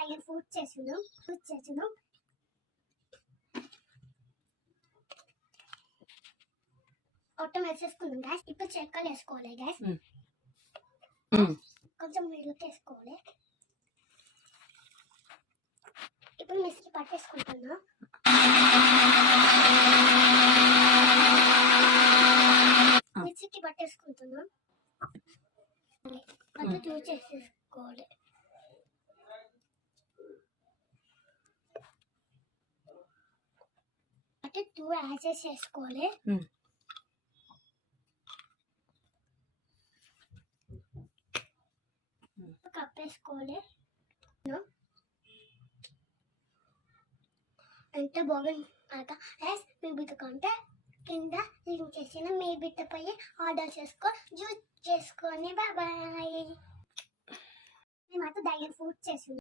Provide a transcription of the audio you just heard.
Dragon fruit చేసాను మొత్తం వేసేసుకున్నాం గ్యాస్. ఇప్పుడు చెక్కలు వేసుకోవాలి గ్యాస్. కొంచెం మిల్క్ వేసుకోవాలి. ఇప్పుడు మిక్సీ పట్టేసుకుంటున్నా. మిక్సీకి పట్టేసుకుంటున్నా. అది జ్యూస్ చేసేసుకోవాలి. అంటే 2 యాడ్ చేసేసుకోవాలి. కప్పేసుకోవాలి. ఎంత బాగుంది అక్క. మీ బిడ్డకంటే కింద లింక్ చేసిన మీ బిడ్డపై ఆర్డర్ జ్యూస్ చేసుకొని. బాయ్. మేమైతే డ్రాగన్ ఫ్రూట్ చేసింది.